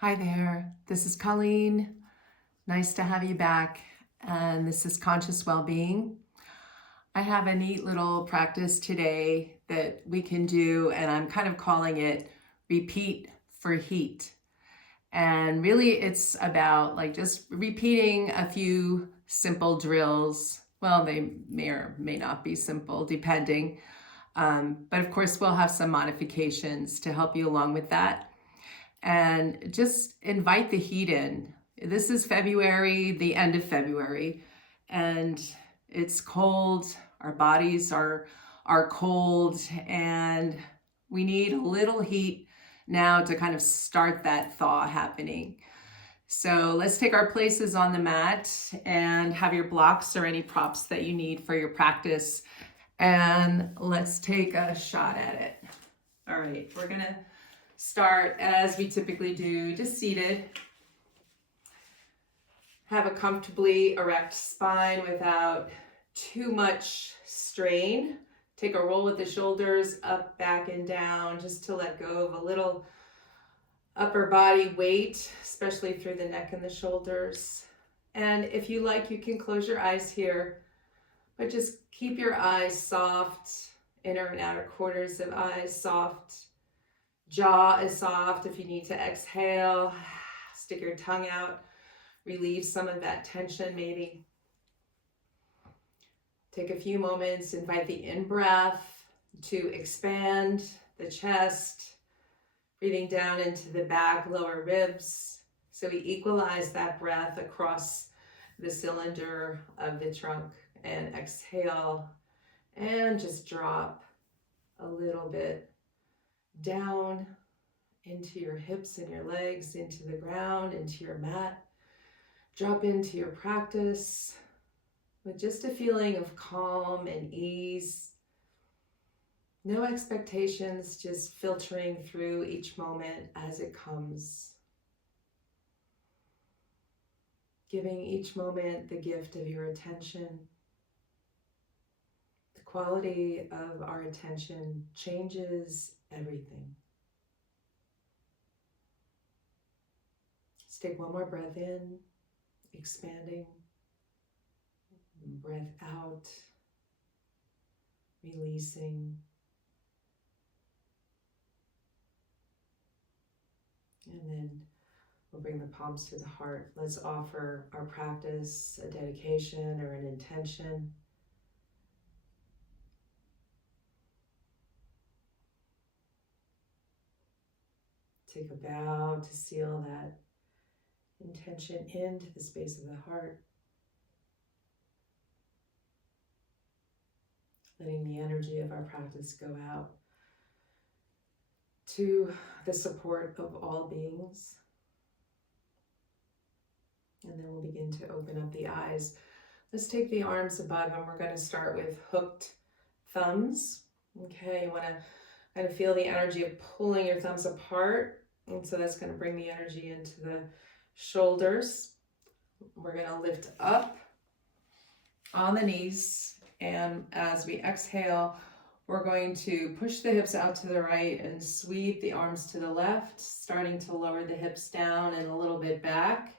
Hi there, this is Colleen. Nice to have you back. And this is Conscious Wellbeing. I have a neat little practice today that we can do, and I'm kind of calling it repeat for heat. And really it's about just repeating a few simple drills. Well, they may or may not be simple, depending. But of course, we'll have some modifications to help you along with that. And just invite the heat in. This is February, the end of February, and it's cold. Our bodies are cold, and we need a little heat now to kind of start that thaw happening. So let's take our places on the mat and have your blocks or any props that you need for your practice. And let's take a shot at it. All right, we're gonna start as we typically do, just seated. Have a comfortably erect spine without too much strain. Take a roll with the shoulders up, back, and down, just to let go of a little upper body weight, especially through the neck and the shoulders. And if you like, you can close your eyes here, but just keep your eyes soft, inner and outer quarters of eyes soft. Jaw is soft. If you need to exhale, stick your tongue out, relieve some of that tension maybe. Take a few moments, invite the in-breath to expand the chest, breathing down into the back, lower ribs. So we equalize that breath across the cylinder of the trunk, and exhale and just drop a little bit down into your hips and your legs, into the ground, into your mat. Drop into your practice with just a feeling of calm and ease. No expectations, just filtering through each moment as it comes. Giving each moment the gift of your attention. The quality of our attention changes everything. Let's take one more breath in, expanding. Breath out, releasing. And then we'll bring the palms to the heart. Let's offer our practice a dedication or an intention. Take a bow to seal that intention into the space of the heart. Letting the energy of our practice go out to the support of all beings. And then we'll begin to open up the eyes. Let's take the arms above, and we're going to start with hooked thumbs. Okay, you want to kind of feel the energy of pulling your thumbs apart. And so that's going to bring the energy into the shoulders. We're going to lift up on the knees. And as we exhale, we're going to push the hips out to the right and sweep the arms to the left, starting to lower the hips down and a little bit back,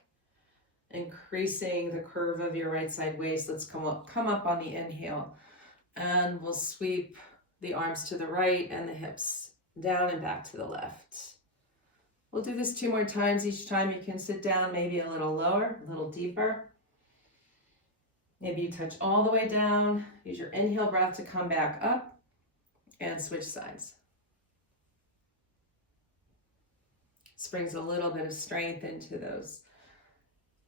increasing the curve of your right side waist. Let's come up on the inhale, and we'll sweep the arms to the right and the hips down and back to the left. We'll do this 2 more times. Each time you can sit down maybe a little lower, a little deeper. Maybe you touch all the way down. Use your inhale breath to come back up and switch sides. This brings a little bit of strength into those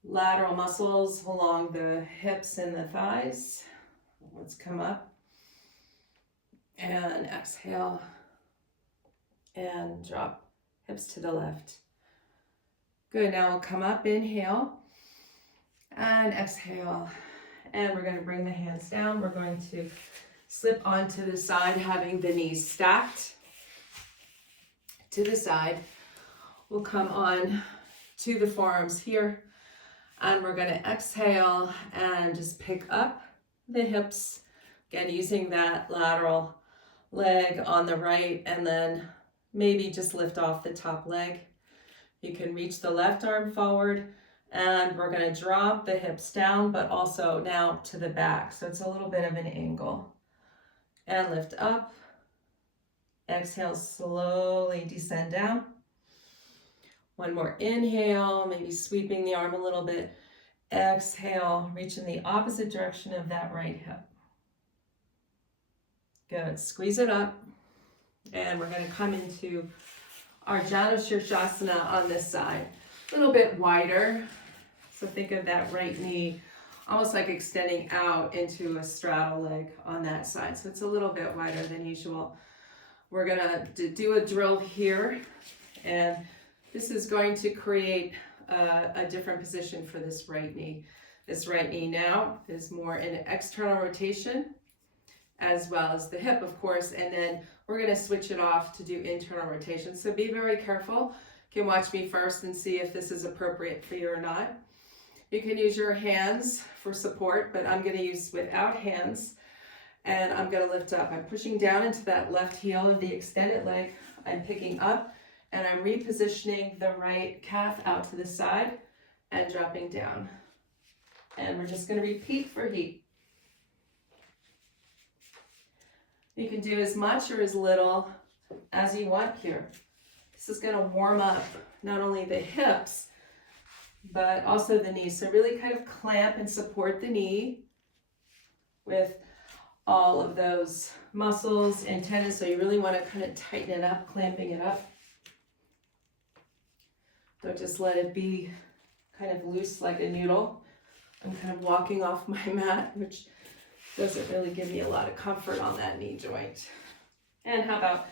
lateral muscles along the hips and the thighs. Let's come up and exhale and drop hips to the left. Good, now we'll come up, inhale and exhale. And we're going to bring the hands down. We're going to slip onto the side, having the knees stacked to the side. We'll come on to the forearms here, and we're going to exhale and just pick up the hips. Again, using that lateral leg on the right, and then maybe just lift off the top leg. You can reach the left arm forward, and we're going to drop the hips down, but also now to the back. So it's a little bit of an angle. And lift up. Exhale, slowly descend down. One more inhale, maybe sweeping the arm a little bit. Exhale, reach in the opposite direction of that right hip. Good, squeeze it up. And we're going to come into our Shirshasana on this side. A little bit wider. So think of that right knee almost like extending out into a straddle leg on that side. So it's a little bit wider than usual. We're going to do a drill here, and this is going to create a different position for this right knee. This right knee now is more in an external rotation, as well as the hip, of course, and then we're going to switch it off to do internal rotation. So be very careful. You can watch me first and see if this is appropriate for you or not. You can use your hands for support, but I'm going to use without hands, and I'm going to lift up. I'm pushing down into that left heel of the extended leg. I'm picking up, and I'm repositioning the right calf out to the side and dropping down. And we're just going to repeat for heat. You can do as much or as little as you want here. This is going to warm up not only the hips, but also the knees. So really kind of clamp and support the knee with all of those muscles and tendons. So you really want to kind of tighten it up, clamping it up. Don't just let it be kind of loose like a noodle. I'm kind of walking off my mat, which doesn't really give me a lot of comfort on that knee joint. And how about,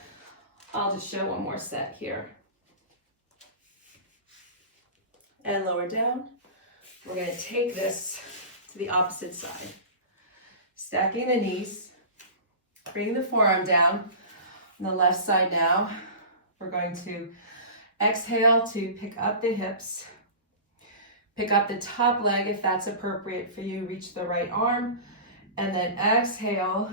I'll just show one more set here. And lower down. We're going to take this to the opposite side. Stacking the knees, bring the forearm down on the left side now. We're going to exhale to pick up the hips. Pick up the top leg if that's appropriate for you. Reach the right arm. And then exhale,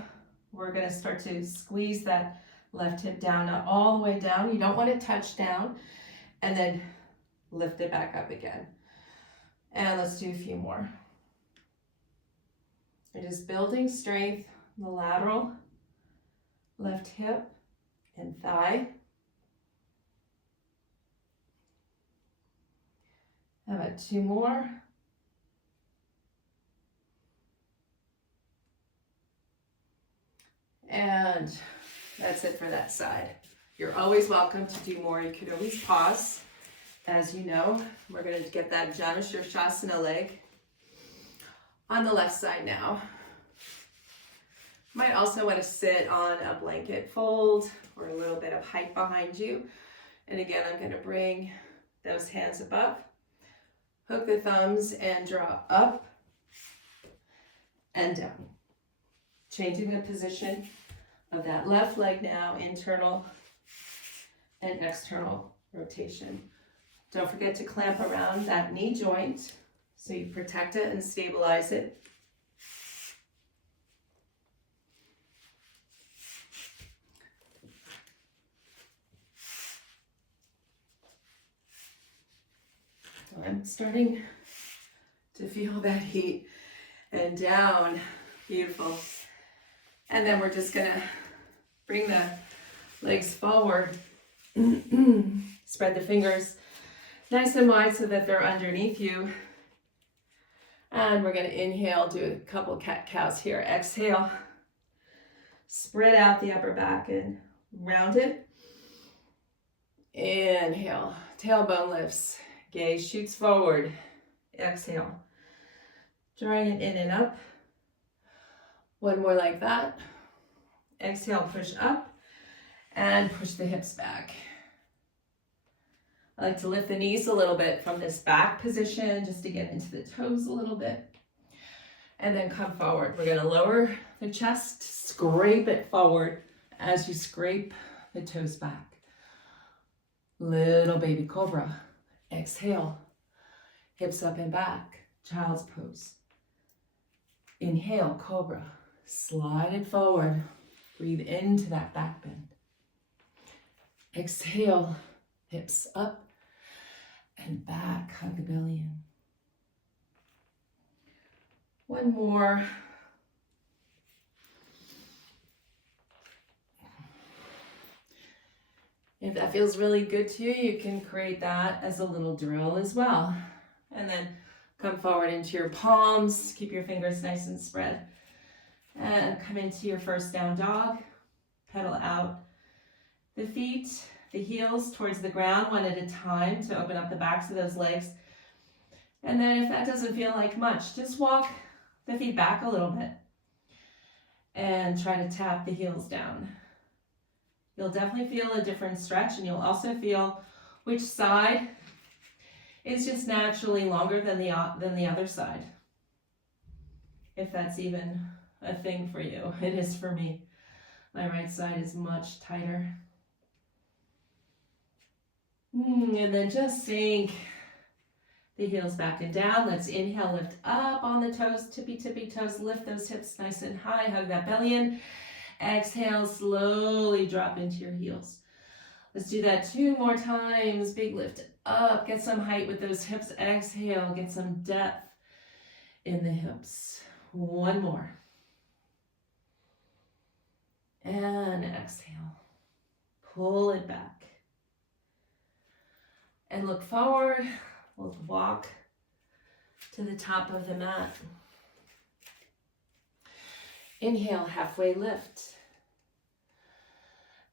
we're going to start to squeeze that left hip down, not all the way down. You don't want to touch down. And then lift it back up again. And let's do a few more. You're just building strength in the lateral, left hip and thigh. How about two more? And that's it for that side. You're always welcome to do more. You could always pause. As you know, we're going to get that Shirshasana leg on the left side now. Might also want to sit on a blanket fold or a little bit of height behind you. And again, I'm going to bring those hands above, hook the thumbs and draw up and down. Changing the position of that left leg now, internal and external rotation. Don't forget to clamp around that knee joint so you protect it and stabilize it. So I'm starting to feel that heat and down. Beautiful. And then we're just gonna bring the legs forward. Spread the fingers nice and wide so that they're underneath you. And we're going to inhale, do a couple cat-cows here. Exhale, spread out the upper back and round it. Inhale, tailbone lifts, gaze shoots forward. Exhale, drawing it in and up. One more like that. Exhale, push up and push the hips back. I like to lift the knees a little bit from this back position just to get into the toes a little bit. And then come forward. We're going to lower the chest, scrape it forward as you scrape the toes back. Little baby cobra. Exhale. Hips up and back. Child's pose. Inhale, cobra. Slide it forward. Breathe into that back bend. Exhale. Hips up and back, hug the belly in. One more. If that feels really good to you, you can create that as a little drill as well. And then come forward into your palms, keep your fingers nice and spread. And come into your first down dog. Pedal out the feet, the heels towards the ground one at a time to open up the backs of those legs. And then if that doesn't feel like much, just walk the feet back a little bit and try to tap the heels down. You'll definitely feel a different stretch, and you'll also feel which side is just naturally longer than the other side. If that's even a thing for you. It is for me. My right side is much tighter. And then just sink the heels back and down. Let's inhale, lift up on the toes, tippy toes, lift those hips nice and high, hug that belly in. Exhale, slowly drop into your heels. Let's do that 2 more times. Big lift up, get some height with those hips. Exhale, get some depth in the hips. 1 more. And exhale. Pull it back. And look forward. We'll walk to the top of the mat. Inhale, halfway lift.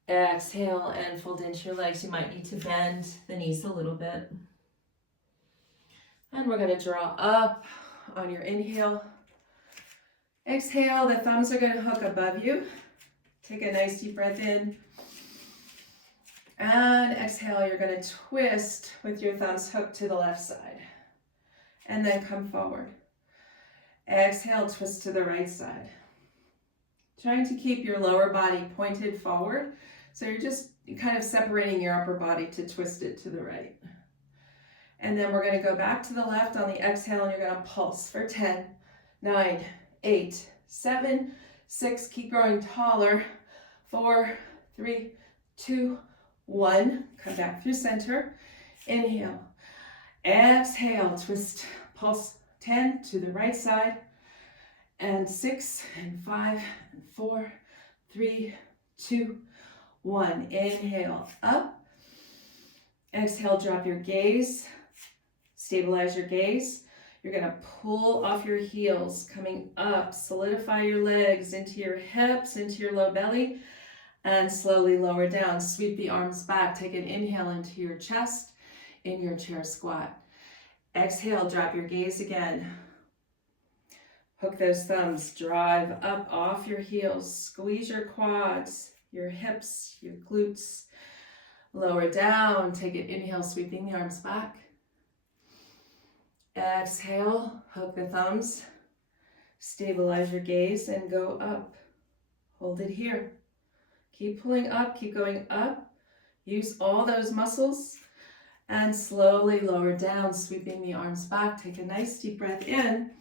Exhale and fold into your legs. You might need to bend the knees a little bit. And we're going to draw up on your inhale. Exhale, the thumbs are going to hook above you. Take a nice deep breath in. And exhale, you're going to twist with your thumbs hooked to the left side. And then come forward. Exhale, twist to the right side. Trying to keep your lower body pointed forward. So you're just kind of separating your upper body to twist it to the right. And then we're going to go back to the left on the exhale, and you're going to pulse for 10, 9, 8, 7, 6. Keep growing taller. 4, 3, 2, 1. Come back through center. Inhale. Exhale. Twist. Pulse. 10 to the right side. And 6, and 5, and 4, 3, 2, 1. Inhale, up. Exhale, drop your gaze. Stabilize your gaze. You're going to pull off your heels, coming up. Solidify your legs into your hips, into your low belly, and slowly lower down. Sweep the arms back. Take an inhale into your chest in your chair squat. Exhale, drop your gaze again. Hook those thumbs, drive up off your heels, squeeze your quads, your hips, your glutes. Lower down, take an inhale, sweeping the arms back. Exhale, hook the thumbs, stabilize your gaze, and go up. Hold it here. Keep pulling up, keep going up. Use all those muscles, and slowly lower down, sweeping the arms back. Take a nice deep breath in.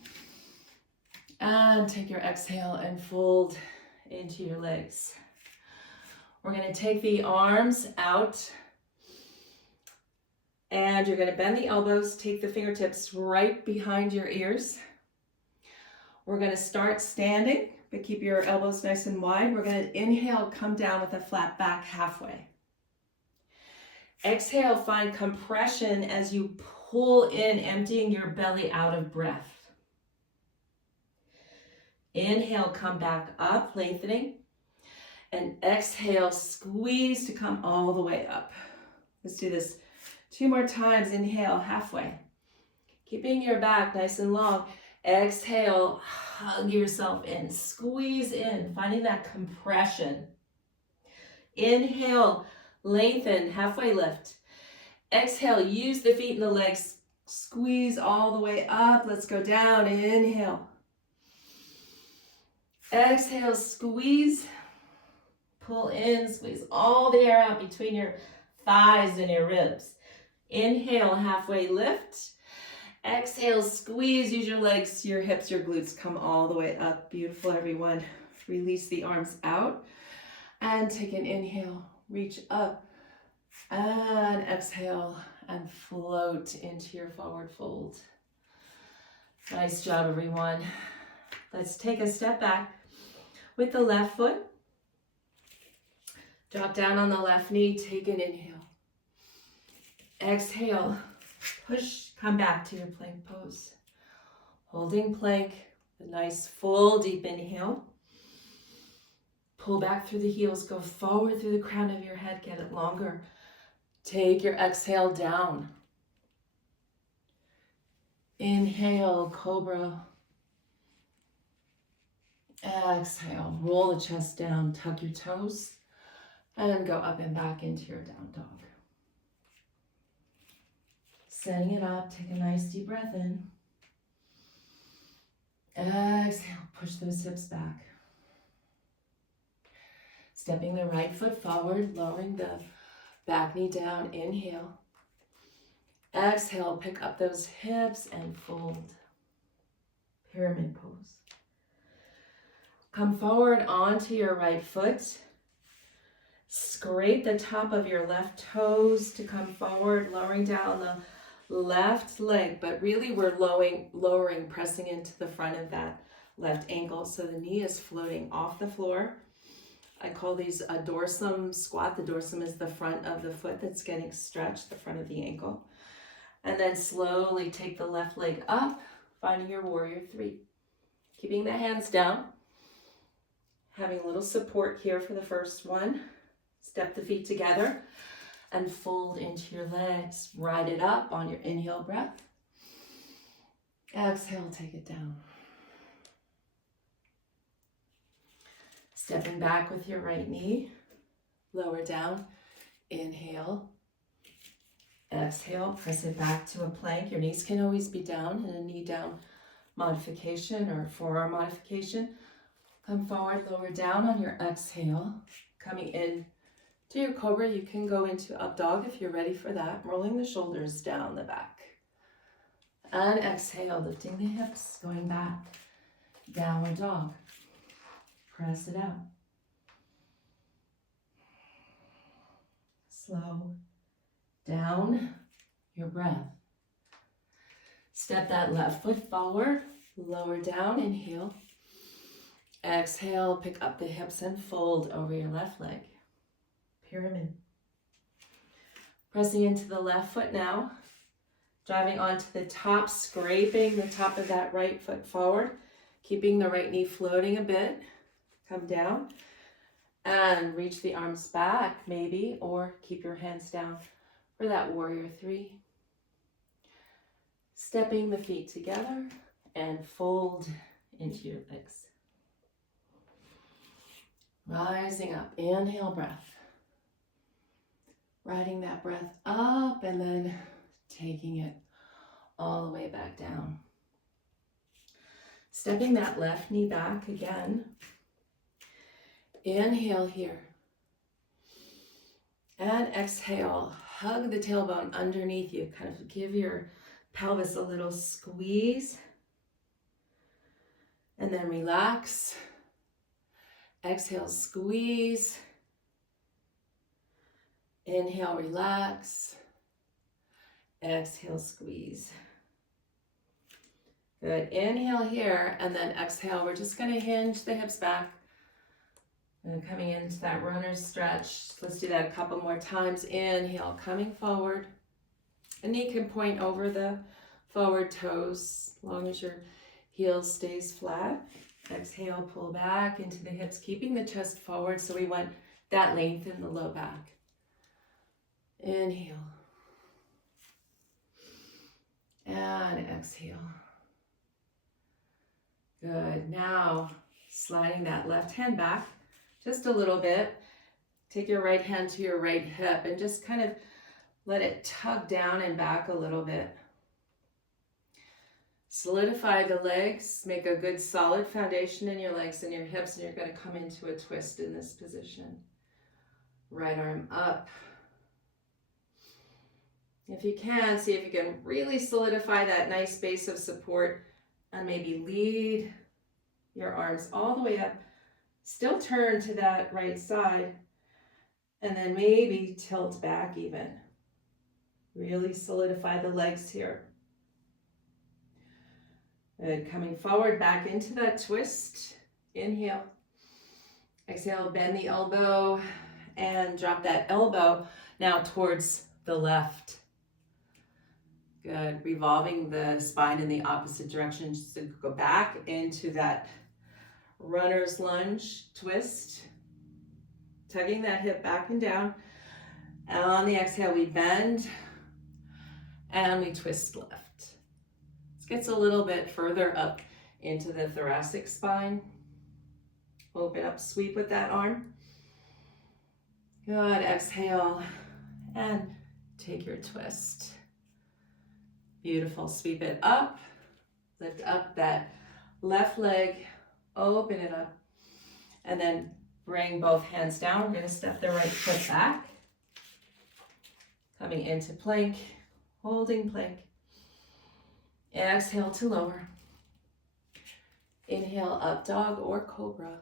And take your exhale and fold into your legs. We're going to take the arms out, and you're going to bend the elbows, take the fingertips right behind your ears. We're going to start standing, but keep your elbows nice and wide. We're going to inhale, come down with a flat back halfway. Exhale, find compression as you pull in, emptying your belly out of breath. Inhale, come back up, lengthening. And exhale, squeeze to come all the way up. Let's do this 2 more times. Inhale, halfway. Keeping your back nice and long. Exhale, hug yourself in, squeeze in, finding that compression. Inhale, lengthen, halfway lift. Exhale, use the feet and the legs, squeeze all the way up. Let's go down. Inhale. Exhale, squeeze, pull in, squeeze all the air out between your thighs and your ribs. Inhale, halfway lift. Exhale, squeeze, use your legs, your hips, your glutes, come all the way up. Beautiful, everyone. Release the arms out and take an inhale, reach up. And exhale and float into your forward fold. Nice job, everyone. Let's take a step back with the left foot. Drop down on the left knee, take an inhale. Exhale, push, come back to your plank pose. Holding plank, a nice full deep inhale. Pull back through the heels, go forward through the crown of your head, get it longer. Take your exhale down. Inhale, cobra. Exhale, roll the chest down, tuck your toes, and go up and back into your down dog. Setting it up, take a nice deep breath in. Exhale, push those hips back. Stepping the right foot forward, lowering the back knee down, inhale. Exhale, pick up those hips and fold. Pyramid pose. Come forward onto your right foot. Scrape the top of your left toes to come forward, lowering down the left leg, but really we're lowering, pressing into the front of that left ankle. So the knee is floating off the floor. I call these a dorsum squat. The dorsum is the front of the foot that's getting stretched, the front of the ankle. And then slowly take the left leg up, finding your warrior three. Keeping the hands down, having a little support here for the first one. Step the feet together and fold into your legs. Ride it up on your inhale breath. Exhale, take it down. Stepping back with your right knee, lower down, inhale. Exhale, press it back to a plank. Your knees can always be down in a knee down modification or forearm modification. Come forward, lower down on your exhale. Coming in to your cobra, you can go into up dog if you're ready for that. Rolling the shoulders down the back. And exhale, lifting the hips, going back. Downward dog. Press it out. Slow down your breath. Step that left foot forward, lower down, inhale. Exhale, pick up the hips and fold over your left leg. Pyramid. Pressing into the left foot now, driving onto the top, scraping the top of that right foot forward, keeping the right knee floating a bit. Come down and reach the arms back maybe, or keep your hands down for that warrior three. Stepping the feet together and fold into your legs. Rising up, inhale breath. Riding that breath up and then taking it all the way back down. Stepping that left knee back again. Inhale here. And exhale, hug the tailbone underneath you. Kind of give your pelvis a little squeeze. And then relax. Exhale, squeeze. Inhale, relax. Exhale, squeeze. Good. Inhale here, and then exhale. We're just going to hinge the hips back. And coming into that runner's stretch. Let's do that a couple more times. Inhale, coming forward. A knee can point over the forward toes, as long as your heel stays flat. Exhale, pull back into the hips, keeping the chest forward. So we want that length in the low back. Inhale. And exhale. Good. Now, sliding that left hand back just a little bit. Take your right hand to your right hip and just kind of let it tug down and back a little bit. Solidify the legs. Make a good solid foundation in your legs and your hips, and you're going to come into a twist in this position. Right arm up. If you can, see if you can really solidify that nice base of support and maybe lead your arms all the way up. Still turn to that right side and then maybe tilt back even. Really solidify the legs here. Good. Coming forward, back into that twist. Inhale. Exhale, bend the elbow and drop that elbow now towards the left. Good. Revolving the spine in the opposite direction just to go back into that runner's lunge twist. Tugging that hip back and down. And on the exhale, we bend and we twist left. This gets a little bit further up into the thoracic spine. Open up, sweep with that arm. Good. Exhale and take your twist. Beautiful. Sweep it up. Lift up that left leg. Open it up. And then bring both hands down. We're going to step the right foot back. Coming into plank. Holding plank. Exhale to lower. Inhale, up dog or cobra.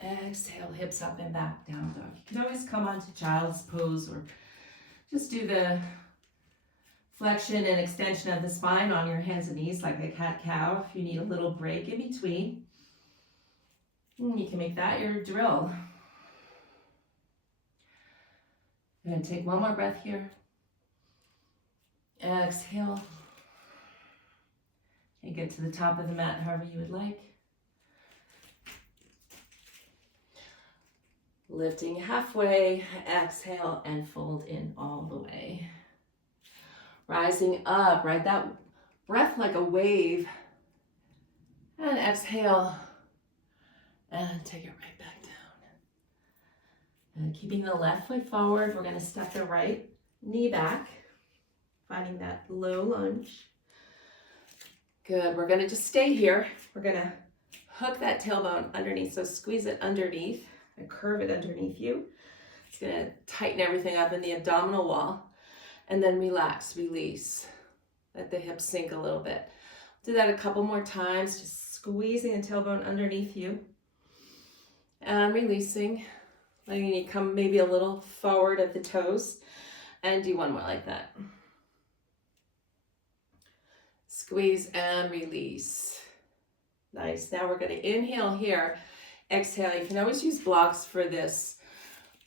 Exhale, hips up and back, down dog. You can always come onto child's pose or just do the flexion and extension of the spine on your hands and knees like a cat-cow if you need a little break in between. You can make that your drill. I'm going to take one more breath here. Exhale. And get to the top of the mat however you would like. Lifting halfway, exhale, and fold in all the way. Rising up, ride that breath like a wave. And exhale, and take it right back down. And keeping the left foot forward, we're gonna step the right knee back, finding that low lunge. Good, we're gonna just stay here. We're gonna hook that tailbone underneath, so squeeze it underneath. And curve it underneath you. It's going to tighten everything up in the abdominal wall. And then relax, release. Let the hips sink a little bit. Do that a couple more times, just squeezing the tailbone underneath you. And releasing. Letting you come maybe a little forward at the toes. And do one more like that. Squeeze and release. Nice. Now we're going to inhale here. Exhale, you can always use blocks for this,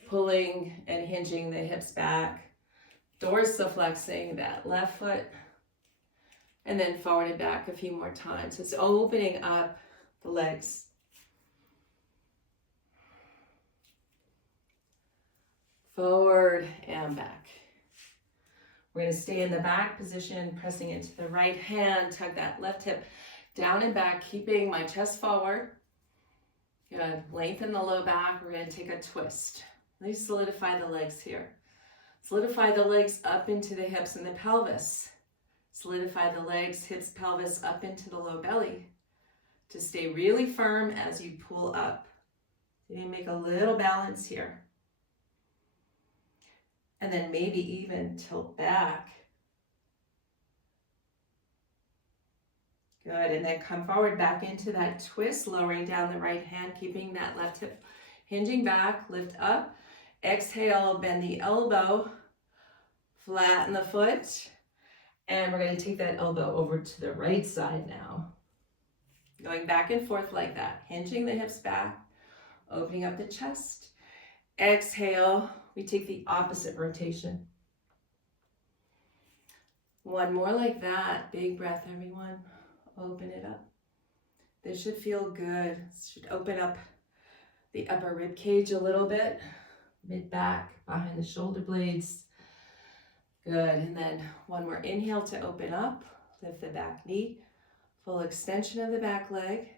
pulling and hinging the hips back, dorsiflexing that left foot, and then forward and back a few more times. It's opening up the legs. Forward and back. We're going to stay in the back position, pressing into the right hand, tug that left hip down and back, keeping my chest forward. Good. Lengthen the low back. We're going to take a twist. Really solidify the legs here. Solidify the legs up into the hips and the pelvis. Solidify the legs, hips, pelvis up into the low belly. To stay really firm as you pull up. You need to make a little balance here. And then maybe even tilt back. Good, and then come forward back into that twist, lowering down the right hand, keeping that left hip hinging back, lift up. Exhale, bend the elbow, flatten the foot, and we're going to take that elbow over to the right side now. Going back and forth like that, hinging the hips back, opening up the chest. Exhale, we take the opposite rotation. One more like that, big breath everyone. Open it up. This should feel good. This should open up the upper rib cage a little bit. Mid back, behind the shoulder blades. Good, and then one more inhale to open up. Lift the back knee. Full extension of the back leg.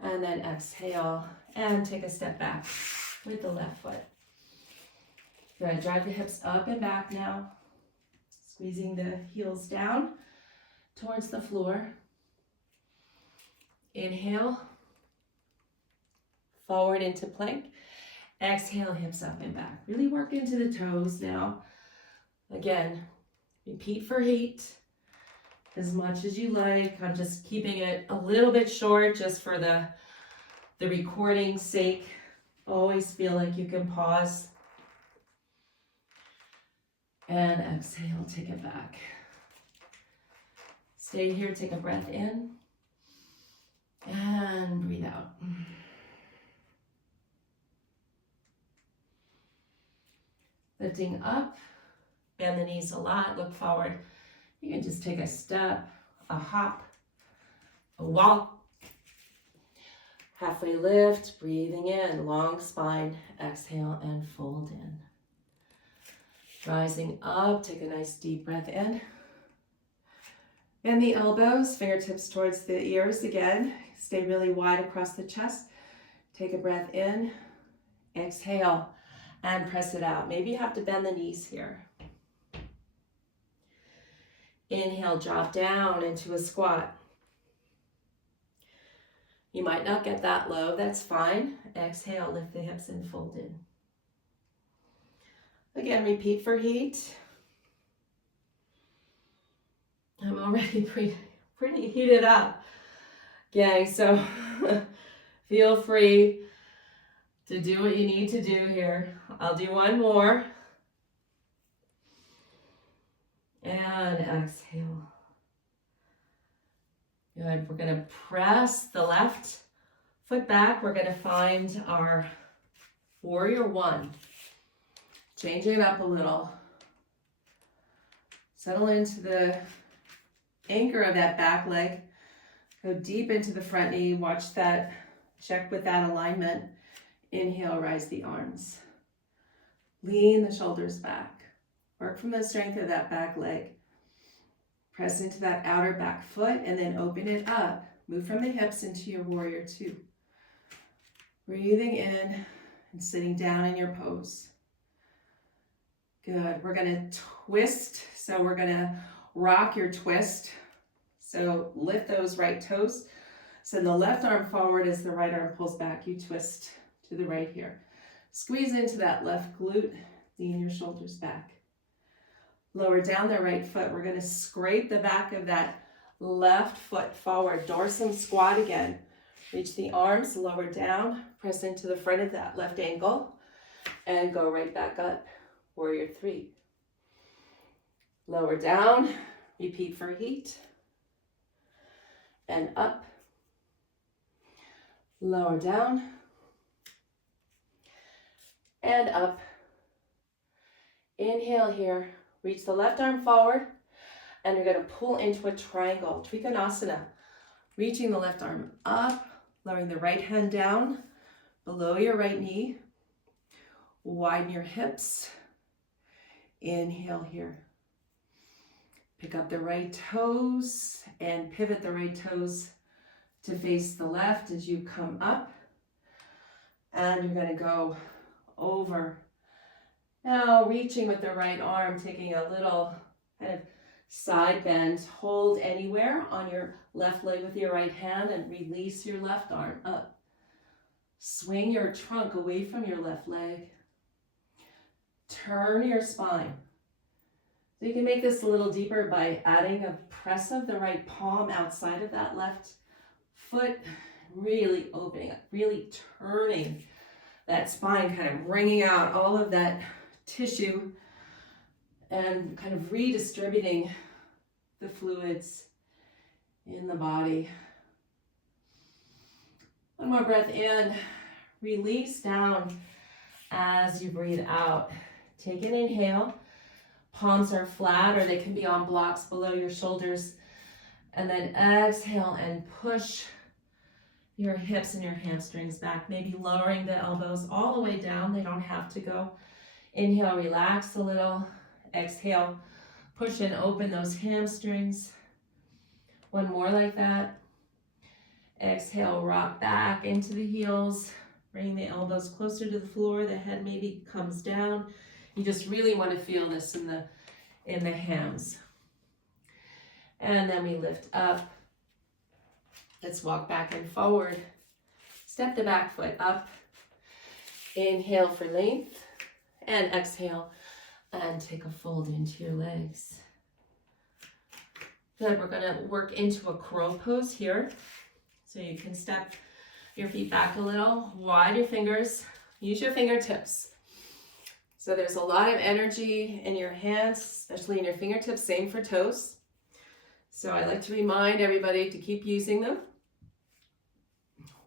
And then exhale and take a step back with the left foot. Good, drive the hips up and back now. Squeezing the heels down towards the floor. Inhale, forward into plank. Exhale, hips up and back. Really work into the toes now. Again, repeat for heat as much as you like. I'm just keeping it a little bit short just for the recording's sake. Always feel like you can pause. And exhale, take it back. Stay here, take a breath in. And breathe out. Lifting up, bend the knees a lot, look forward. You can just take a step, a hop, a walk. Halfway lift, breathing in, long spine, exhale and fold in. Rising up, take a nice deep breath in. Bend the elbows, fingertips towards the ears again. Stay really wide across the chest. Take a breath in, exhale, and press it out. Maybe you have to bend the knees here. Inhale, drop down into a squat. You might not get that low, that's fine. Exhale, lift the hips and fold in. Again, repeat for heat. I'm already pretty heated up. Okay, so feel free to do what you need to do here. I'll do one more. And exhale. Good, we're gonna press the left foot back. We're gonna find our warrior one. Changing it up a little. Settle into the anchor of that back leg. Go deep into the front knee. Watch that, check with that alignment. Inhale, rise the arms. Lean the shoulders back. Work from the strength of that back leg. Press into that outer back foot and then open it up. Move from the hips into your warrior two. Breathing in and sitting down in your pose. Good. We're going to twist. So we're going to rock your twist. So lift those right toes. Send the left arm forward as the right arm pulls back. You twist to the right here. Squeeze into that left glute. Lean your shoulders back. Lower down the right foot. We're going to scrape the back of that left foot forward. Dorsum squat again. Reach the arms, lower down. Press into the front of that left ankle. And go right back up. Warrior three. Lower down. Repeat for heat. And up. Lower down. And up. Inhale here. Reach the left arm forward, and you're going to pull into a triangle, Trikonasana. Reaching the left arm up, lowering the right hand down, below your right knee. Widen your hips. Inhale here. Pick up the right toes and pivot the right toes to face the left as you come up. And you're going to go over. Now reaching with the right arm, taking a little kind of side bend. Hold anywhere on your left leg with your right hand and release your left arm up. Swing your trunk away from your left leg. Turn your spine. So you can make this a little deeper by adding a press of the right palm outside of that left foot. Really opening up, really turning that spine, kind of wringing out all of that tissue and kind of redistributing the fluids in the body. One more breath in, release down as you breathe out. Take an inhale, palms are flat or they can be on blocks below your shoulders, and then exhale and push your hips and your hamstrings back, maybe lowering the elbows all the way down. They don't have to go. Inhale, relax a little. Exhale, push and open those hamstrings. One more like that. Exhale, rock back into the heels. Bring the elbows closer to the floor. The head maybe comes down. You just really want to feel this in the hams. And then we lift up. Let's walk back and forward. Step the back foot up. Inhale for length. And exhale, and take a fold into your legs. Good, we're gonna work into a crow pose here. So you can step your feet back a little, wide your fingers, use your fingertips. So there's a lot of energy in your hands, especially in your fingertips, same for toes. So I like to remind everybody to keep using them.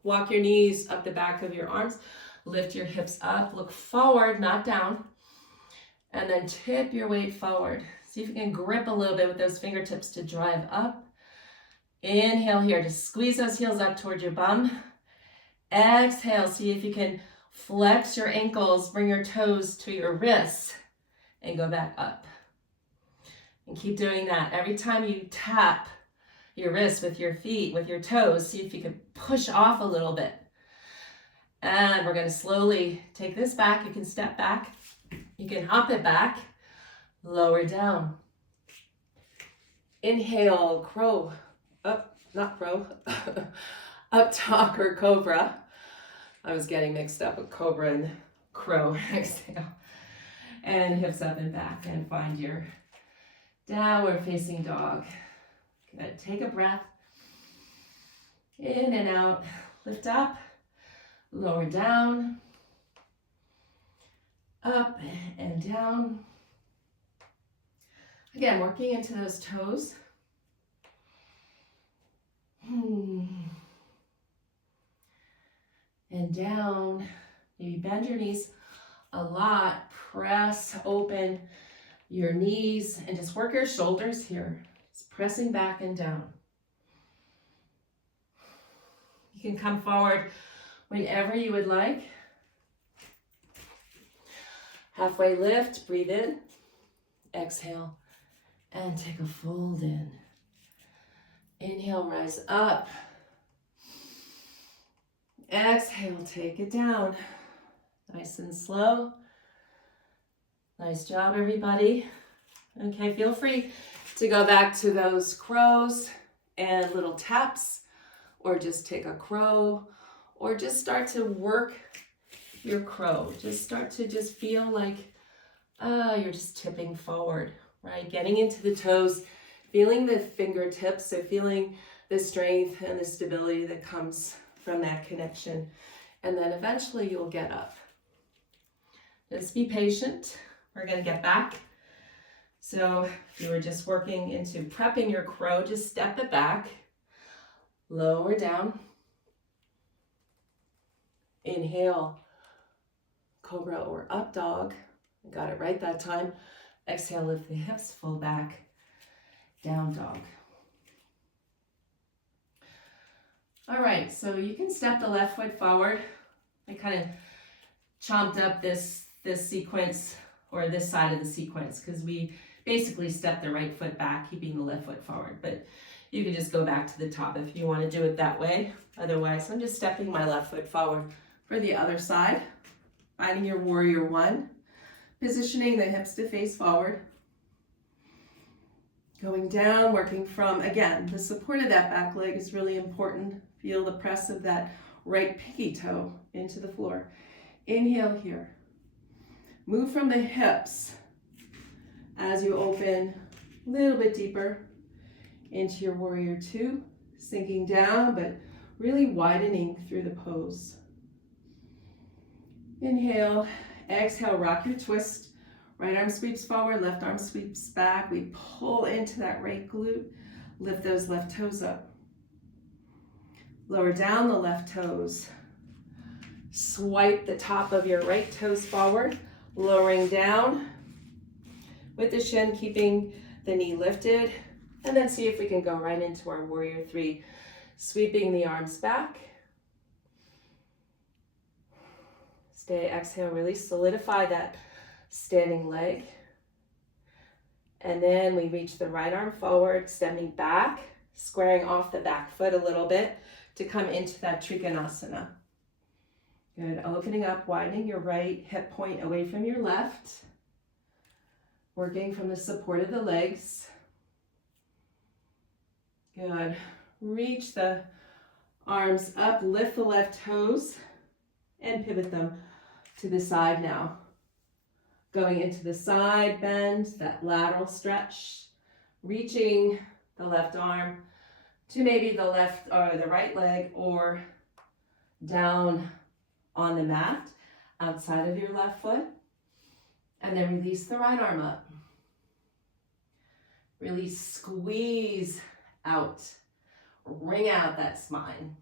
Walk your knees up the back of your arms, lift your hips up, look forward, not down, and then tip your weight forward. See if you can grip a little bit with those fingertips to drive up. Inhale here, just squeeze those heels up towards your bum. Exhale, see if you can flex your ankles, bring your toes to your wrists, and go back up. And keep doing that. Every time you tap your wrists with your feet, with your toes, see if you can push off a little bit. And we're going to slowly take this back. You can step back. You can hop it back. Lower down. Inhale, crow. Up, not crow. Up dog or cobra. I was getting mixed up with cobra and crow. Exhale. And hips up and back. And find your downward facing dog. Good. Take a breath. In and out. Lift up. Lower down. Up and down. Again, working into those toes. And down. Maybe bend your knees a lot. Press open your knees and just work your shoulders here. Just pressing back and down. You can come forward whenever you would like. Halfway lift, breathe in, exhale, and take a fold in. Inhale, rise up. Exhale, take it down. Nice and slow. Nice job, everybody. Okay, feel free to go back to those crows and little taps, or just take a crow, or just start to work your crow. Just start to just feel like you're just tipping forward, right? Getting into the toes, feeling the fingertips, so feeling the strength and the stability that comes from that connection. And then eventually you'll get up. Just be patient. We're gonna get back. So if you were just working into prepping your crow, just step it back, lower down. Inhale, cobra or up dog. Got it right that time. Exhale, lift the hips, full back, down dog. All right, so you can step the left foot forward. I kind of chomped up this sequence, or this side of the sequence, because we basically step the right foot back, keeping the left foot forward. But you can just go back to the top if you want to do it that way. Otherwise, I'm just stepping my left foot forward for the other side. Finding your warrior one. Positioning the hips to face forward. Going down, working from, again, the support of that back leg is really important. Feel the press of that right pinky toe into the floor. Inhale here. Move from the hips as you open a little bit deeper into your warrior two, sinking down, but really widening through the pose. Inhale, exhale, rock your twist. Right arm sweeps forward, left arm sweeps back. We pull into that right glute, lift those left toes up. Lower down the left toes. Swipe the top of your right toes forward, lowering down with the shin, keeping the knee lifted. And then see if we can go right into our warrior three, sweeping the arms back. Stay, exhale, really solidify that standing leg. And then we reach the right arm forward, extending back, squaring off the back foot a little bit to come into that Trikonasana. Good, opening up, widening your right hip point away from your left. Working from the support of the legs. Good, reach the arms up, lift the left toes, and pivot them to the side now. Going into the side bend, that lateral stretch, reaching the left arm to maybe the left or the right leg, or down on the mat outside of your left foot. And then release the right arm up. Release, squeeze out. Wring out that spine.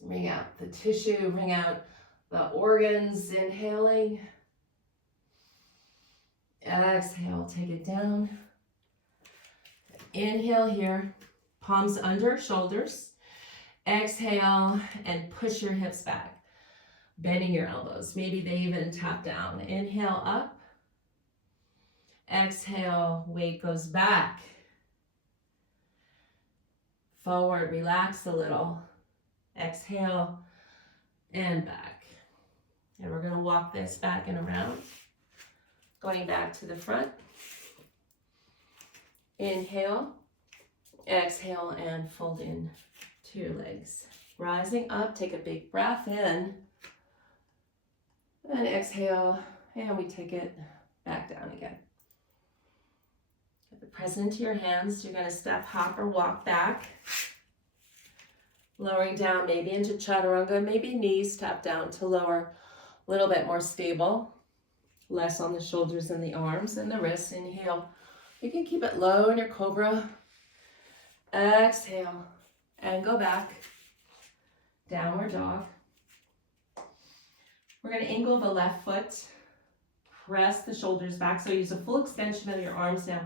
Wring out the tissue, wring out the organs. Inhaling. Exhale, take it down. Inhale here, palms under shoulders. Exhale and push your hips back. Bending your elbows. Maybe they even tap down. Inhale up. Exhale, weight goes back. Forward, relax a little. Exhale and back. And we're going to walk this back and around. Going back to the front. Inhale. Exhale and fold in to your legs. Rising up, take a big breath in. And exhale, and we take it back down again. Get the present into your hands. You're going to step, hop, or walk back. Lowering down, maybe into chaturanga, maybe knees tap down to lower, a little bit more stable. Less on the shoulders and the arms and the wrists. Inhale. You can keep it low in your cobra. Exhale, and go back. Downward dog. We're going to angle the left foot, press the shoulders back. So use a full extension of your arms now.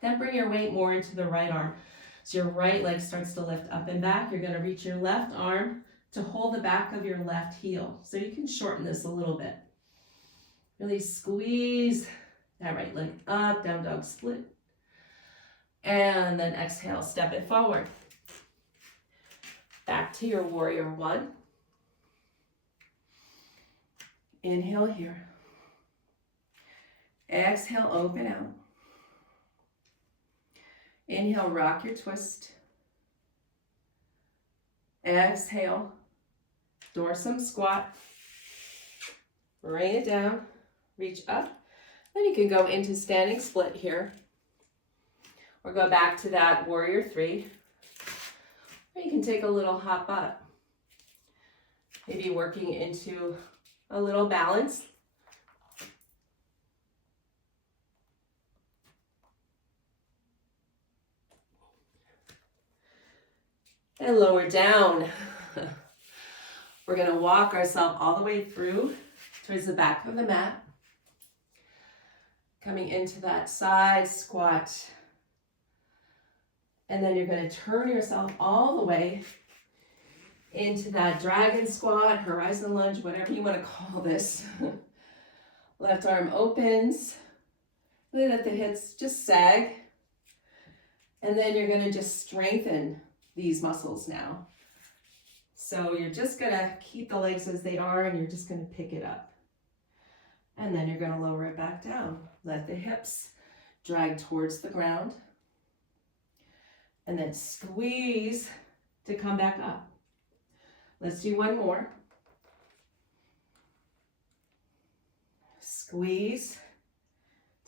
Then bring your weight more into the right arm. So your right leg starts to lift up and back. You're going to reach your left arm to hold the back of your left heel. So you can shorten this a little bit. Really squeeze that right leg up, down dog split. And then exhale, step it forward. Back to your warrior one. Inhale here. Exhale, open out. Inhale, rock your twist. Exhale, dorsum squat. Bring it down, reach up. Then you can go into standing split here. Or go back to that warrior three. Or you can take a little hop up. Maybe working into a little balance. And lower down. We're going to walk ourselves all the way through towards the back of the mat. Coming into that side squat. And then you're going to turn yourself all the way into that dragon squat, horizon lunge, whatever you want to call this. Left arm opens. Really let the hips just sag. And then you're going to just strengthen these muscles now. So you're just going to keep the legs as they are, and you're just going to pick it up. And then you're going to lower it back down. Let the hips drag towards the ground. And then squeeze to come back up. Let's do one more. Squeeze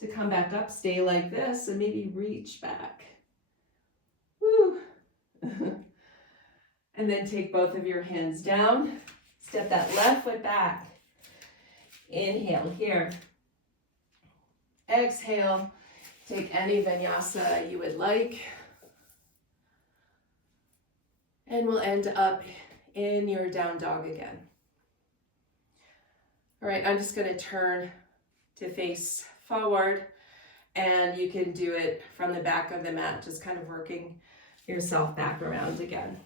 to come back up. Stay like this and maybe reach back. Woo. And then take both of your hands down. Step that left foot back. Inhale here. Exhale. Take any vinyasa you would like. And we'll end up in your down dog again. All right, I'm just going to turn to face forward, and you can do it from the back of the mat, just kind of working yourself back around again.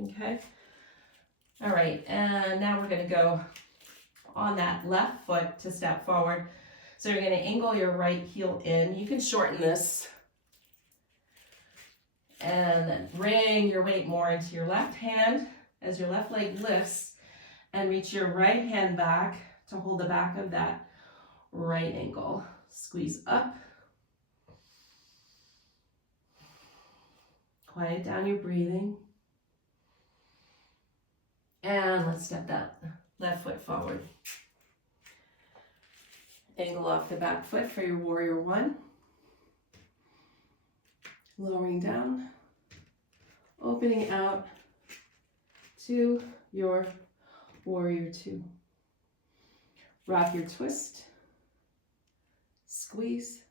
Okay? All right, and now we're going to go on that left foot to step forward. So you're going to angle your right heel in. You can shorten this. And then bring your weight more into your left hand as your left leg lifts, and reach your right hand back to hold the back of that right ankle. Squeeze up. Quiet down your breathing. And let's step that left foot forward. Angle off the back foot for your warrior one. Lowering down, opening out to your warrior two. Rock your twist. Squeeze.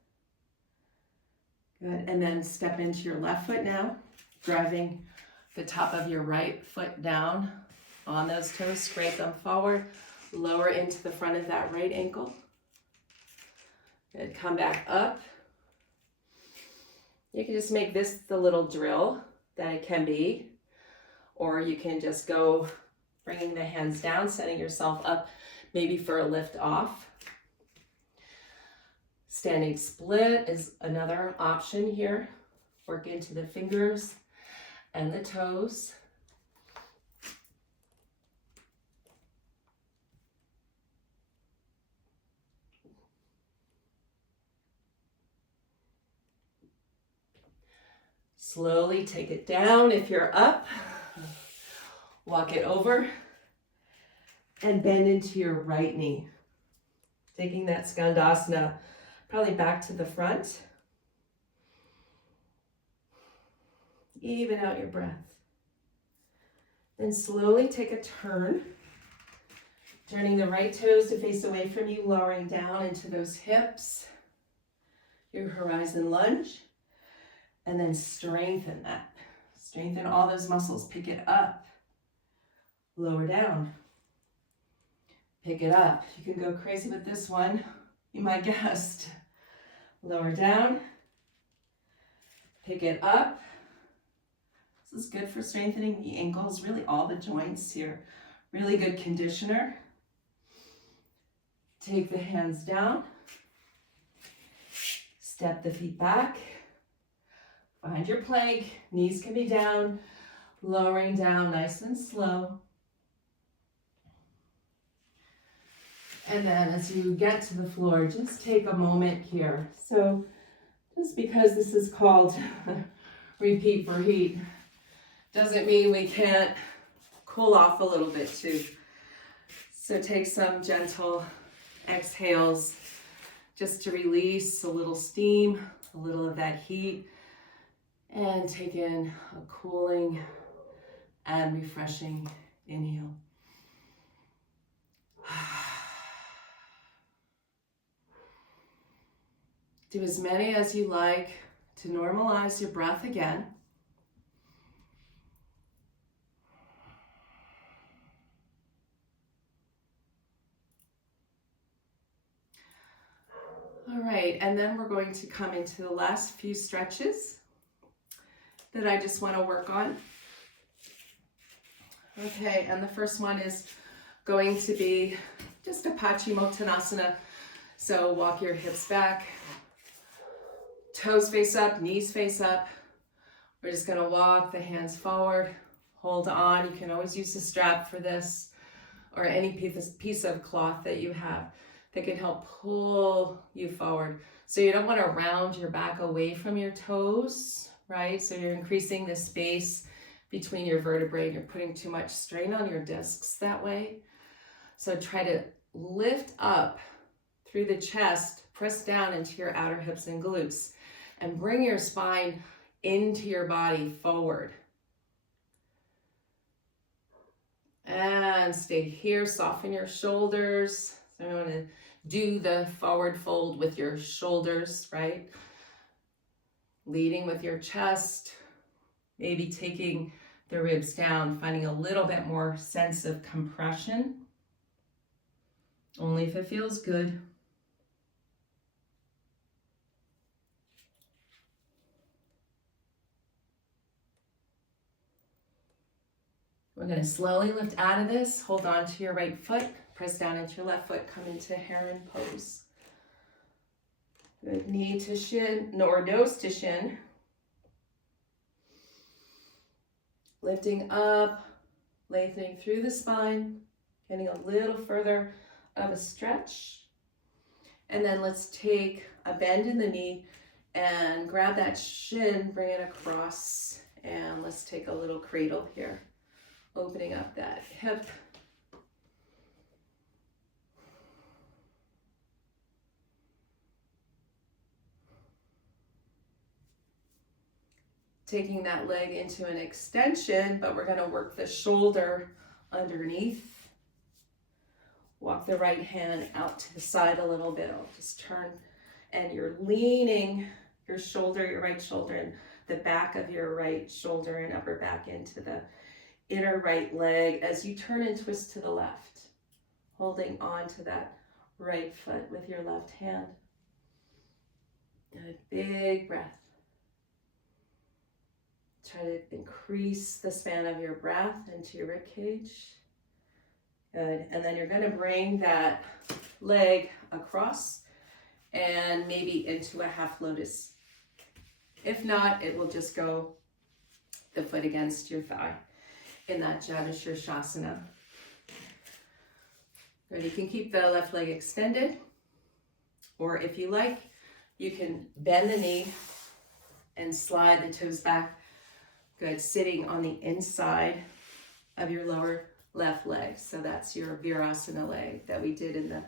Good. And then step into your left foot now, driving the top of your right foot down on those toes. Scrape them forward. Lower into the front of that right ankle. Good. Come back up. You can just make this the little drill that it can be, or you can just go bringing the hands down, setting yourself up maybe for a lift off. Standing split is another option here. Work into the fingers and the toes. Slowly take it down if you're up. Walk it over and bend into your right knee. Taking that skandasana probably back to the front. Even out your breath. Then slowly take a turn. Turning the right toes to face away from you, lowering down into those hips. Your horizon lunge. And then strengthen that. Strengthen all those muscles. Pick it up. Lower down. Pick it up. You can go crazy with this one. Be my guest. Lower down. Pick it up. This is good for strengthening the ankles, really all the joints here. Really good conditioner. Take the hands down. Step the feet back. Find your plank. Knees can be down. Lowering down nice and slow. And then as you get to the floor, just take a moment here. So just because this is called repeat for heat, doesn't mean we can't cool off a little bit too. So take some gentle exhales just to release a little steam, a little of that heat, and take in a cooling and refreshing inhale. Do as many as you like to normalize your breath again. All right, and then we're going to come into the last few stretches that I just want to work on. Okay, and the first one is going to be just a Paschimottanasana. So walk your hips back, toes face up, knees face up. We're just going to walk the hands forward, hold on. You can always use a strap for this or any piece of cloth that you have that can help pull you forward. So you don't want to round your back away from your toes, right? So you're increasing the space between your vertebrae and you're putting too much strain on your discs that way. So try to lift up through the chest, press down into your outer hips and glutes, and bring your spine into your body forward. And stay here, soften your shoulders. So I'm going to do the forward fold with your shoulders, right? Leading with your chest, maybe taking the ribs down, finding a little bit more sense of compression. Only if it feels good. We're going to slowly lift out of this. Hold on to your right foot. Press down into your left foot. Come into heron pose. Good. Knee to shin, or nose to shin. Lifting up, lengthening through the spine. Getting a little further of a stretch. And then let's take a bend in the knee and grab that shin, bring it across. And let's take a little cradle here. Opening up that hip. Taking that leg into an extension, but we're going to work the shoulder underneath. Walk the right hand out to the side a little bit. I'll just turn, and you're leaning your shoulder, your right shoulder, and the back of your right shoulder and upper back into the inner right leg as you turn and twist to the left, holding on to that right foot with your left hand. And a big breath. Try to increase the span of your breath into your rib cage. Good. And then you're going to bring that leg across and maybe into a half lotus. If not, it will just go the foot against your thigh in that Janushirshasana. Good. You can keep the left leg extended, or if you like, you can bend the knee and slide the toes back. Good. Sitting on the inside of your lower left leg. So that's your Virasana leg that we did in the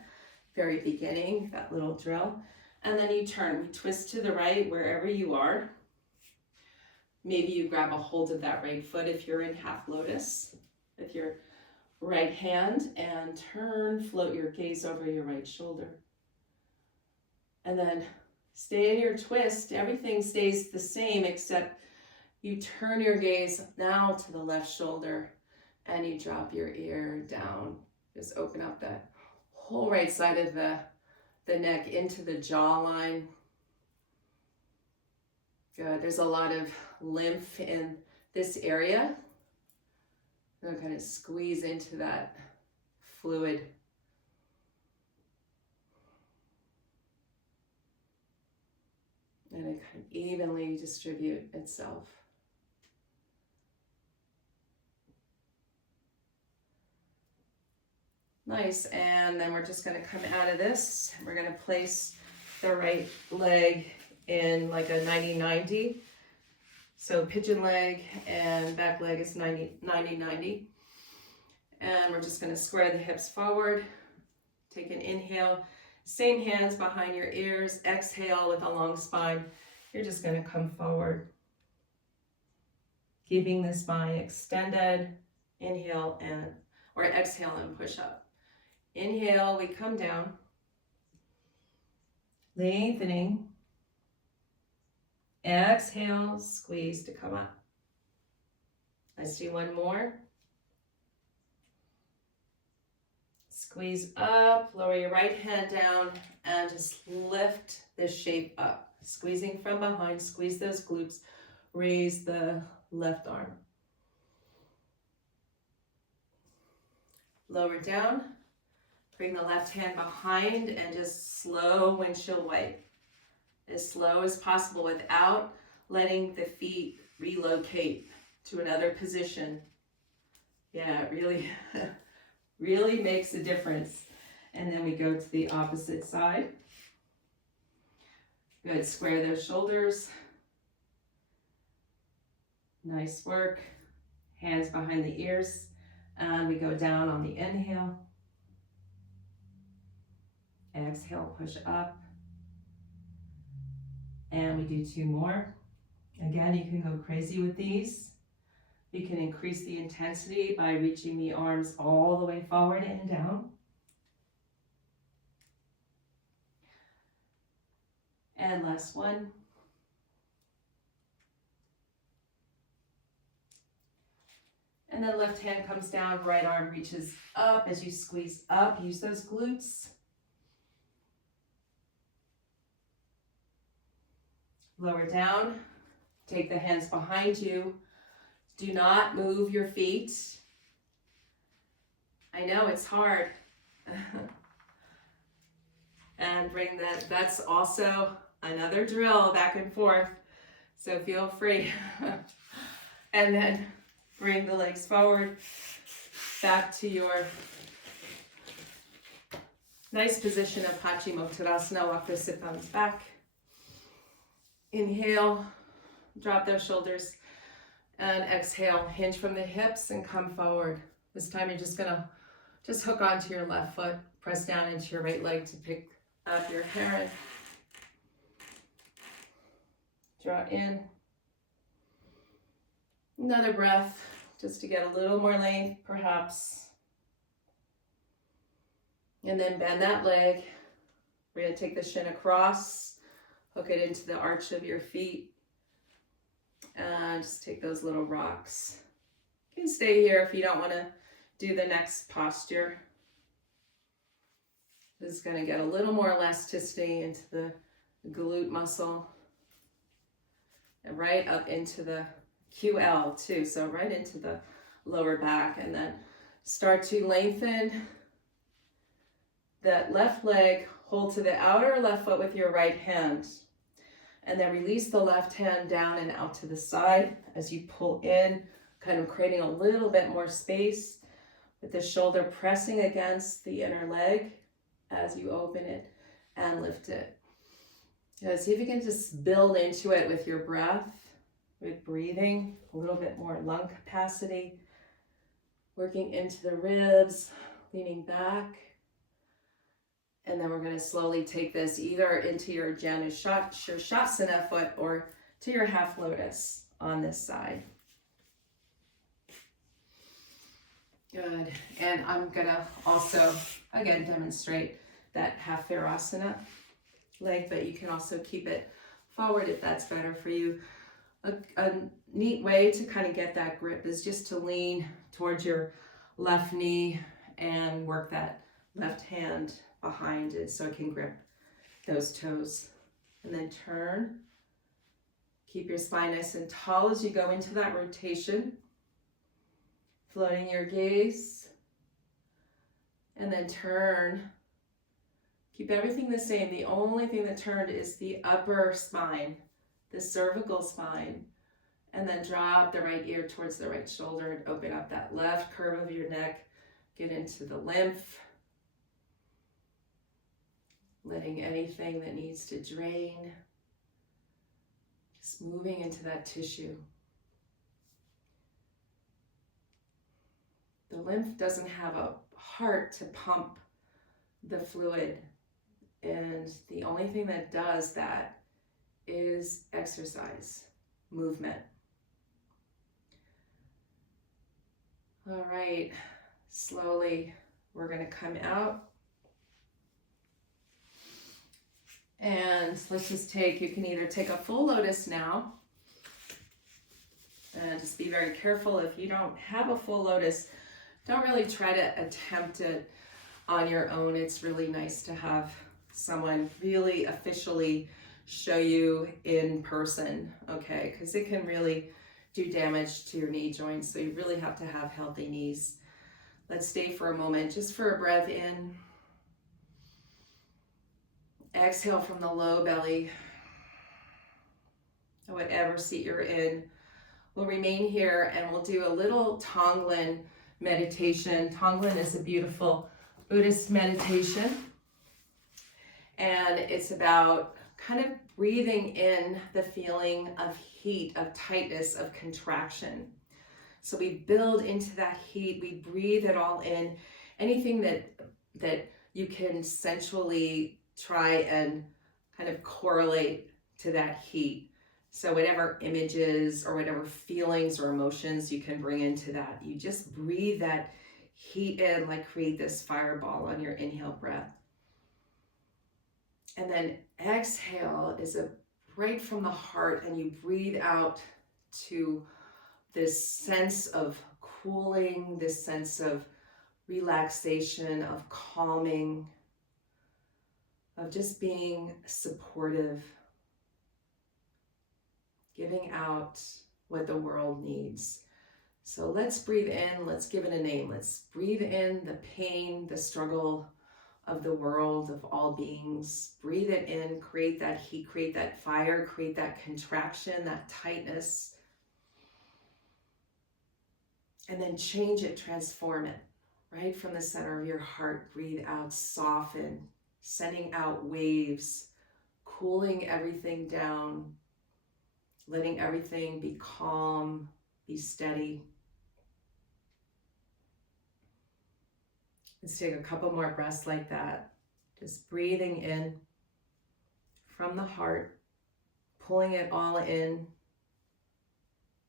very beginning, that little drill. And then you turn, we twist to the right wherever you are. Maybe you grab a hold of that right foot if you're in half lotus with your right hand, and turn, float your gaze over your right shoulder. And then stay in your twist. Everything stays the same except you turn your gaze now to the left shoulder and you drop your ear down. Just open up that whole right side of the neck into the jawline. Good. There's a lot of lymph in this area. And kind of squeeze into that fluid. And it kind of evenly distribute itself. Nice, and then we're just going to come out of this. We're going to place the right leg in like a 90-90. So pigeon leg and back leg is 90-90. And we're just going to square the hips forward. Take an inhale. Same hands behind your ears. Exhale with a long spine. You're just going to come forward. Keeping the spine extended. Inhale or exhale and push up. Inhale, we come down. Lengthening. Exhale, squeeze to come up. Let's do one more. Squeeze up, lower your right hand down, and just lift this shape up. Squeezing from behind, squeeze those glutes, raise the left arm. Lower down, bring the left hand behind and just slow windshield wipe. As slow as possible without letting the feet relocate to another position. Yeah, it really, really makes a difference. And then we go to the opposite side. Good, square those shoulders. Nice work. Hands behind the ears. And we go down on the inhale. Exhale, push up. And we do two more. Again, you can go crazy with these. You can increase the intensity by reaching the arms all the way forward and down. And last one. And then left hand comes down, right arm reaches up as you squeeze up. Use those glutes. Lower down, take the hands behind you. Do not move your feet. I know it's hard. And bring that's also another drill back and forth. So feel free. And then bring the legs forward, back to your nice position of Paschimottanasana. Walk those sit bones back. Inhale, drop those shoulders, and exhale, hinge from the hips and come forward. This time you're just gonna hook onto your left foot, press down into your right leg to pick up your heron. Draw in. Another breath, just to get a little more length, perhaps. And then bend that leg. We're going to take the shin across, hook it into the arch of your feet, and just take those little rocks. You can stay here if you don't want to do the next posture. This is going to get a little more elasticity into the glute muscle and right up into the QL too, so right into the lower back, and then start to lengthen that left leg. Hold to the outer left foot with your right hand, and then release the left hand down and out to the side as you pull in, kind of creating a little bit more space with the shoulder pressing against the inner leg as you open it and lift it. See if you can just build into it with your breath, with breathing, a little bit more lung capacity, working into the ribs, leaning back. And then we're going to slowly take this either into your Shirshasana foot or to your half lotus on this side. Good. And I'm going to also, again, demonstrate that half Virasana leg, but you can also keep it forward if that's better for you. A neat way to kind of get that grip is just to lean towards your left knee and work that left hand behind it so it can grip those toes. And then turn. Keep your spine nice and tall as you go into that rotation. Floating your gaze. And then turn. Keep everything the same. The only thing that turned is the upper spine, the cervical spine. And then drop the right ear towards the right shoulder and open up that left curve of your neck. Get into the lymph. Letting anything that needs to drain, just moving into that tissue. The lymph doesn't have a heart to pump the fluid, and the only thing that does that is exercise, movement. All right, slowly we're going to come out. And let's just you can either take a full lotus now, and just be very careful if you don't have a full lotus, don't really try to attempt it on your own. It's really nice to have someone really officially show you in person, okay? Because it can really do damage to your knee joints, so you really have to have healthy knees. Let's stay for a moment, just for a breath in. Exhale from the low belly. Whatever seat you're in, we'll remain here and we'll do a little Tonglen meditation. Tonglen is a beautiful Buddhist meditation, and it's about kind of breathing in the feeling of heat, of tightness, of contraction. So we build into that heat, we breathe it all in. Anything that you can sensually try and kind of correlate to that heat. So whatever images or whatever feelings or emotions you can bring into that, you just breathe that heat in, like create this fireball on your inhale breath. And then exhale is right from the heart, and you breathe out to this sense of cooling, this sense of relaxation, of calming, of just being supportive, giving out what the world needs. So let's breathe in, let's give it a name. Let's breathe in the pain, the struggle of the world, of all beings. Breathe it in, create that heat, create that fire, create that contraction, that tightness. And then change it, transform it, right from the center of your heart. Breathe out, soften, sending out waves, cooling everything down, letting everything be calm, be steady. Let's take a couple more breaths like that. Just breathing in from the heart, pulling it all in.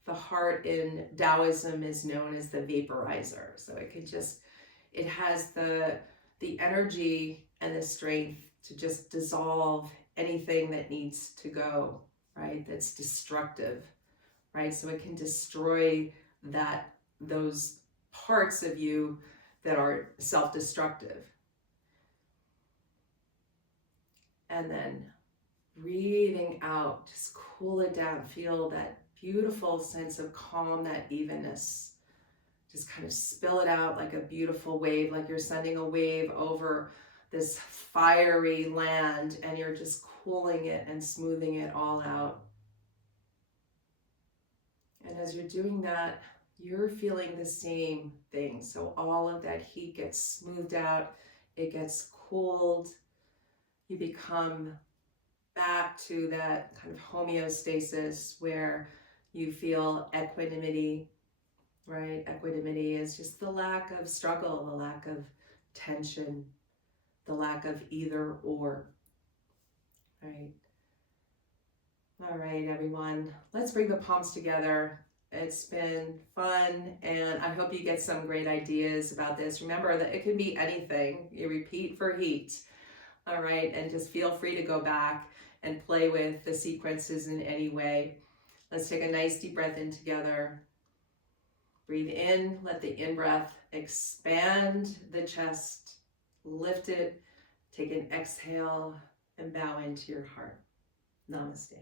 The heart in Taoism is known as the vaporizer. So it has the the energy and the strength to just dissolve anything that needs to go, right? That's destructive, right? So it can destroy those parts of you that are self-destructive. And then breathing out, just cool it down. Feel that beautiful sense of calm, that evenness. Just kind of spill it out like a beautiful wave, like you're sending a wave over this fiery land and you're just cooling it and smoothing it all out. And as you're doing that, you're feeling the same thing. So all of that heat gets smoothed out, it gets cooled, you become back to that kind of homeostasis where you feel equanimity, right? Equanimity is just the lack of struggle, the lack of tension, the lack of either or, right? All right, everyone, let's bring the palms together. It's been fun, and I hope you get some great ideas about this. Remember that it can be anything. You repeat for heat, all right? And just feel free to go back and play with the sequences in any way. Let's take a nice deep breath in together. Breathe in, let the in-breath expand the chest, lift it, take an exhale, and bow into your heart. Namaste.